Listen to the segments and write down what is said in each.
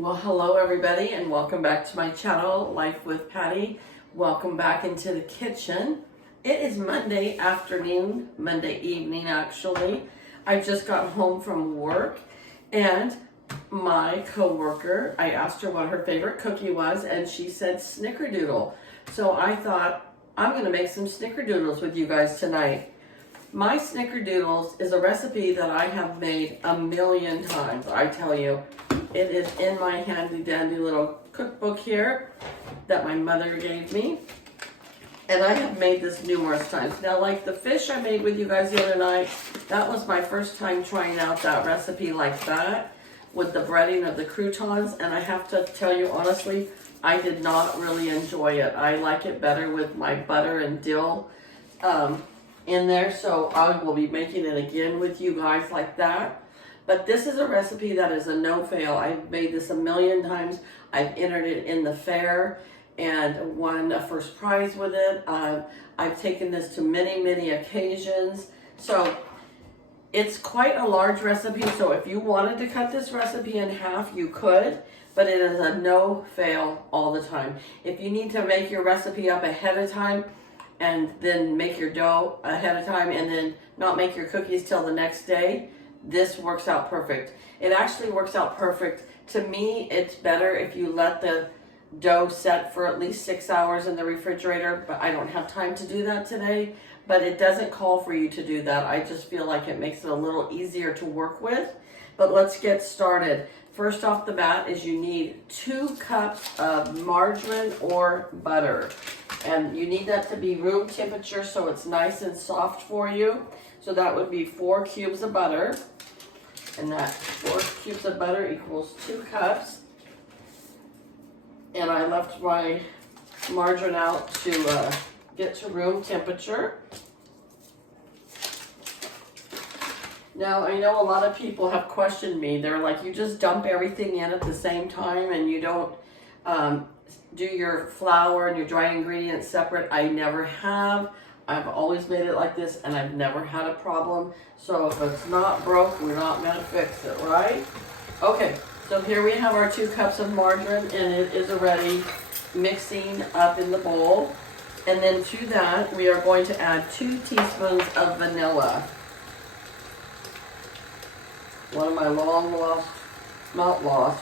Well, hello everybody and welcome back to my channel, Life with Patty. Welcome back into the kitchen. It is Monday afternoon, Monday evening actually. I just got home from work and my co-worker, I asked her what her favorite cookie was and she said snickerdoodle. So I thought I'm gonna make some snickerdoodles with you guys tonight. My snickerdoodles is a recipe that I have made a million times, I tell you. It is in my handy dandy little cookbook here that my mother gave me. And I have made this numerous times. Now, like the fish I made with you guys the other night, that was my first time trying out that recipe like that with the breading of the croutons. And I have to tell you honestly, I did not really enjoy it. I like it better with my butter and dill in there. So I will be making it again with you guys like that. But this is a recipe that is a no-fail. I've made this a million times. I've entered it in the fair and won a first prize with it. I've taken this to many, many occasions. So it's quite a large recipe. So if you wanted to cut this recipe in half, you could. But it is a no-fail all the time. If you need to make your recipe up ahead of time, and then make your dough ahead of time, and then not make your cookies till the next day, this works out perfect. It actually works out perfect. To me, it's better if you let the dough set for at least 6 hours in the refrigerator, but I don't have time to do that today. But it doesn't call for you to do that. I just feel like it makes it a little easier to work with. But let's get started. First off the bat is you need 2 cups of margarine or butter. And you need that to be room temperature so it's nice and soft for you. So that would be 4 cubes of butter. And that 4 cubes of butter equals 2 cups. And I left my margarine out to get to room temperature. Now, I know a lot of people have questioned me. They're like, you just dump everything in at the same time and you don't do your flour and your dry ingredients separate. I never have. I've always made it like this and I've never had a problem. So if it's not broke, we're not gonna fix it, right? Okay, so here we have our 2 cups of margarine and it is already mixing up in the bowl. And then to that, we are going to add 2 teaspoons of vanilla. One of my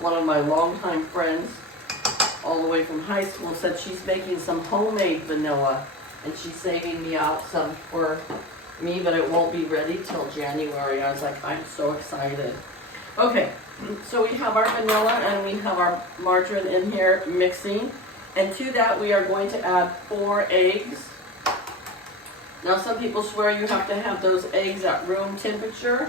one of my longtime friends all the way from high school said she's making some homemade vanilla and she's saving me out some for me, but it won't be ready till January. I was like, I'm so excited. Okay, so we have our vanilla and we have our margarine in here mixing. And to that, we are going to add 4 eggs. Now, some people swear you have to have those eggs at room temperature.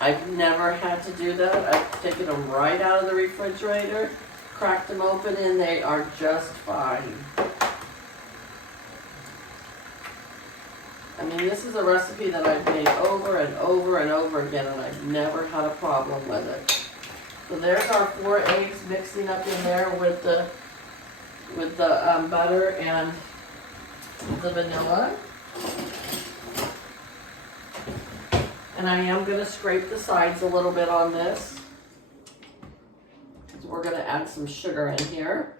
I've never had to do that. I've taken them right out of the refrigerator, cracked them open, and they are just fine. I mean, this is a recipe that I've made over and over and over again, and I've never had a problem with it. So there's our 4 eggs mixing up in there with the butter and the vanilla. And I am going to scrape the sides a little bit on this. So we're going to add some sugar in here.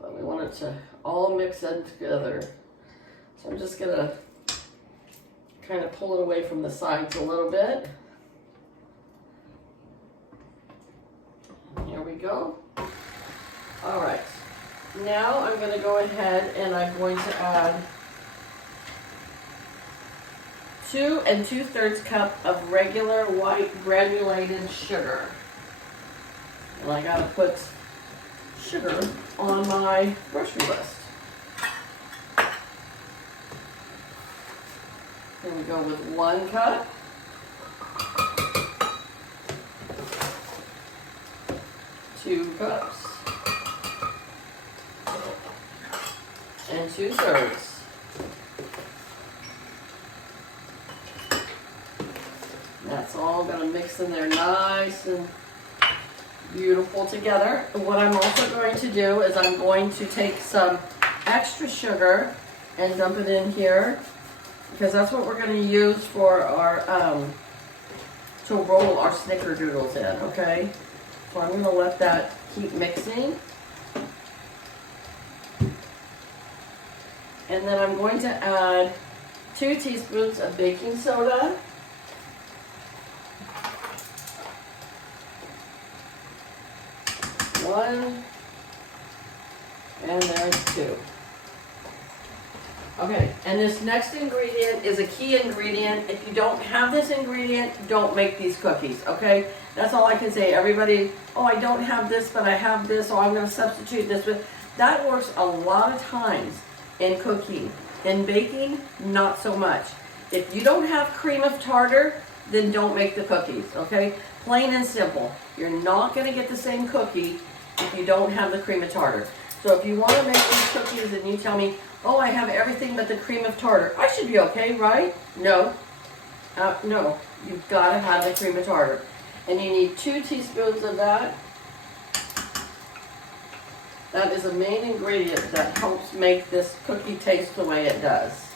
But we want it to all mix in together. So I'm just going to kind of pull it away from the sides a little bit. Here we go. All right. Now I'm going to go ahead and I'm going to add 2 2/3 cup of regular white granulated sugar. And I gotta put sugar on my grocery list. Here we go with 1 cup. Two cups. And 2/3. That's all going to mix in there nice and beautiful together. And what I'm also going to do is I'm going to take some extra sugar and dump it in here because that's what we're going to use for our to roll our snickerdoodles in, okay? So I'm going to let that keep mixing. And then I'm going to add 2 teaspoons of baking soda. One, and there's 2. Okay, and this next ingredient is a key ingredient. If you don't have this ingredient, don't make these cookies, okay? That's all I can say. Everybody, oh, I don't have this, but I have this, so I'm going to substitute this with. That works a lot of times in cooking. In baking, not so much. If you don't have cream of tartar, then don't make the cookies, okay? Plain and simple. You're not going to get the same cookie if you don't have the cream of tartar. So if you want to make these cookies and you tell me, oh, I have everything but the cream of tartar, I should be okay, right? No. No. You've got to have the cream of tartar. And you need 2 teaspoons of that. That is a main ingredient that helps make this cookie taste the way it does.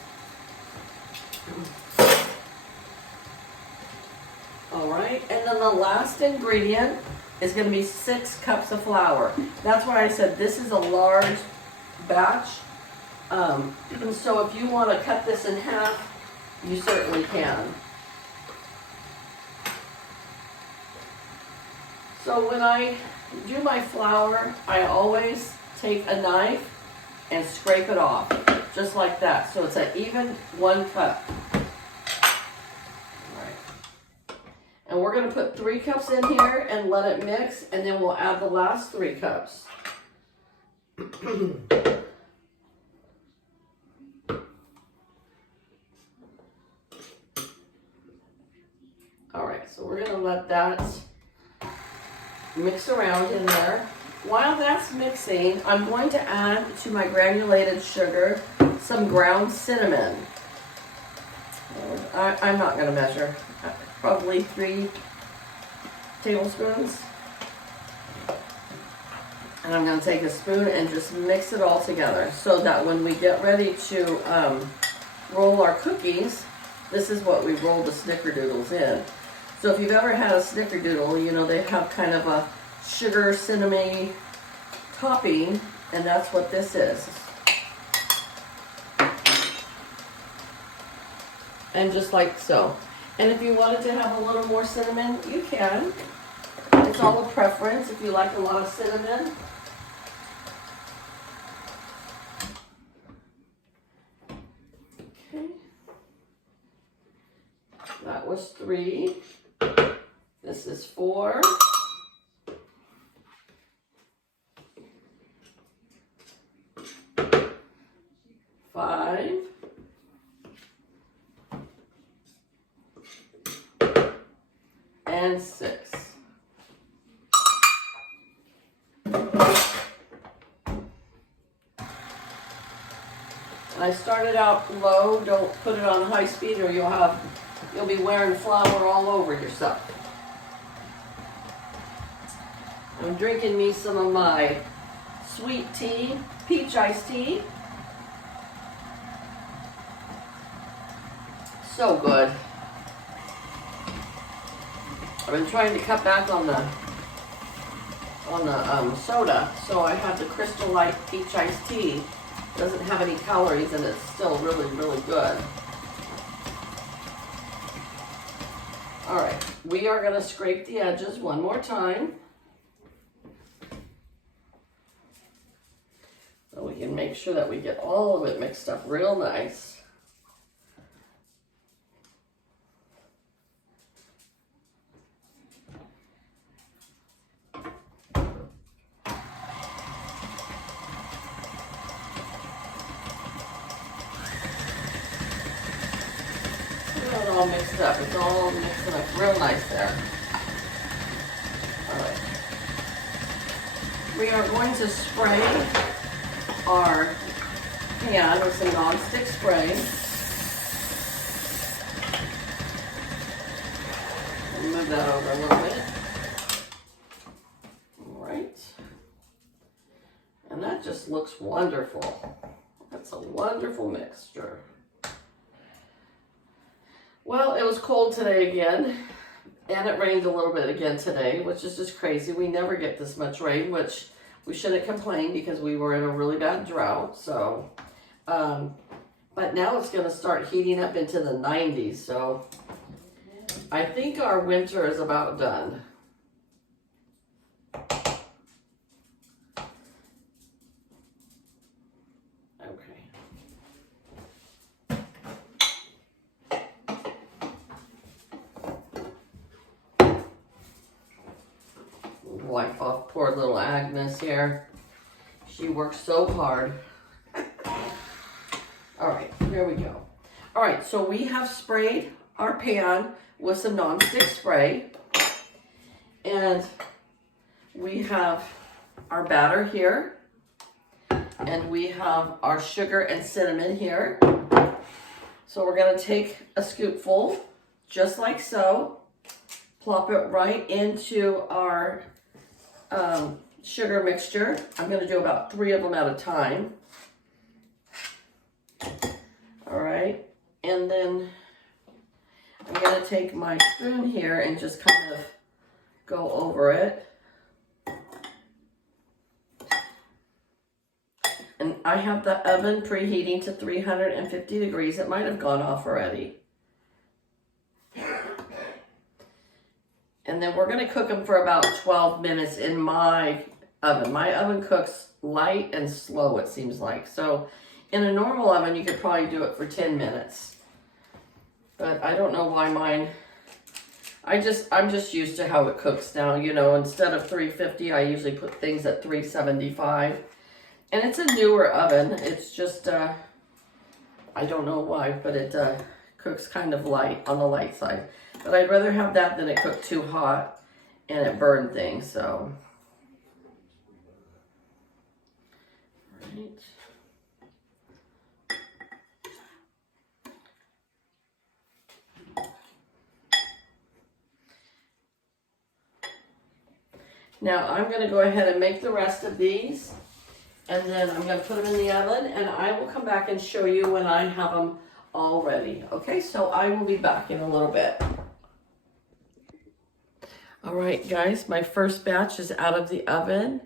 All right, and then the last ingredient is going to be 6 cups of flour. That's why I said this is a large batch. So if you want to cut this in half, you certainly can. So when I do my flour, I always take a knife and scrape it off, just like that. So it's an even 1 cup. All right. And we're going to put 3 cups in here and let it mix, and then we'll add the last 3 cups. All right, so we're going to let that mix around in there. While that's mixing, I'm going to add to my granulated sugar some ground cinnamon. I'm not going to measure. Probably 3 tablespoons. And I'm going to take a spoon and just mix it all together so that when we get ready to roll our cookies, this is what we roll the snickerdoodles in. So if you've ever had a snickerdoodle, you know they have kind of a sugar cinnamon topping, and that's what this is. And just like so. And if you wanted to have a little more cinnamon, you can. It's all a preference if you like a lot of cinnamon. Okay. That was 3. This is 4. 5. And 6. And I started out low. Don't put it on high speed or you'll be wearing flour all over yourself. I'm drinking me some of my sweet tea, peach iced tea. So good. I've been trying to cut back on the soda, so I have the Crystal Light peach iced tea. Doesn't have any calories and it's still really, really good. All right, we are going to scrape the edges one more time. So we can make sure that we get all of it mixed up real nice. All mixed up. It's all mixing up real nice there. All right. We are going to spray our pan with some non-stick spray. Move that over a little bit. All right. And that just looks wonderful. That's a wonderful mixture. Well, it was cold today again. And it rained a little bit again today, which is just crazy. We never get this much rain, which we shouldn't complain because we were in a really bad drought. So, but now it's going to start heating up into the 90s. So I think our winter is about done. Wipe off poor little Agnes here. She works so hard. All right, here we go. All right, so we have sprayed our pan with some nonstick spray. And we have our batter here. And we have our sugar and cinnamon here. So we're gonna take a scoopful, just like so. Plop it right into our sugar mixture. I'm going to do about 3 of them at a time. All right. And then I'm going to take my spoon here and just kind of go over it. And I have the oven preheating to 350 degrees. It might have gone off already. And then we're going to cook them for about 12 minutes in my oven. My oven cooks light and slow, it seems like. So in a normal oven, you could probably do it for 10 minutes. But I don't know why mine, I'm just used to how it cooks now. You know, instead of 350, I usually put things at 375. And it's a newer oven. It's just, I don't know why, but it cooks kind of light, on the light side. But I'd rather have that than it cook too hot and it burn things, so. Right. Now I'm going to go ahead and make the rest of these, and then I'm going to put them in the oven, and I will come back and show you when I have them all ready. Okay, so I will be back in a little bit. All right, guys, my first batch is out of the oven,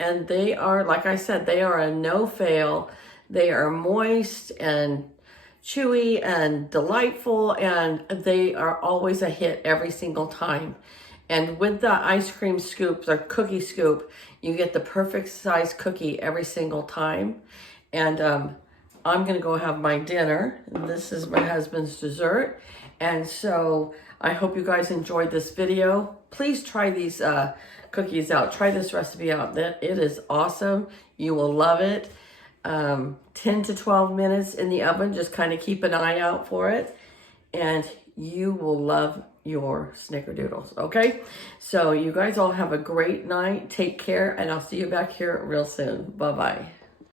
and they are, like I said, they are a no-fail. They are moist and chewy and delightful, and they are always a hit every single time. And with the ice cream scoop, or cookie scoop, you get the perfect size cookie every single time. And I'm gonna go have my dinner. This is my husband's dessert. And so I hope you guys enjoyed this video. Please try these cookies out. Try this recipe out. It is awesome. You will love it. 10 to 12 minutes in the oven. Just kind of keep an eye out for it. And you will love your snickerdoodles. Okay? So you guys all have a great night. Take care. And I'll see you back here real soon. Bye-bye.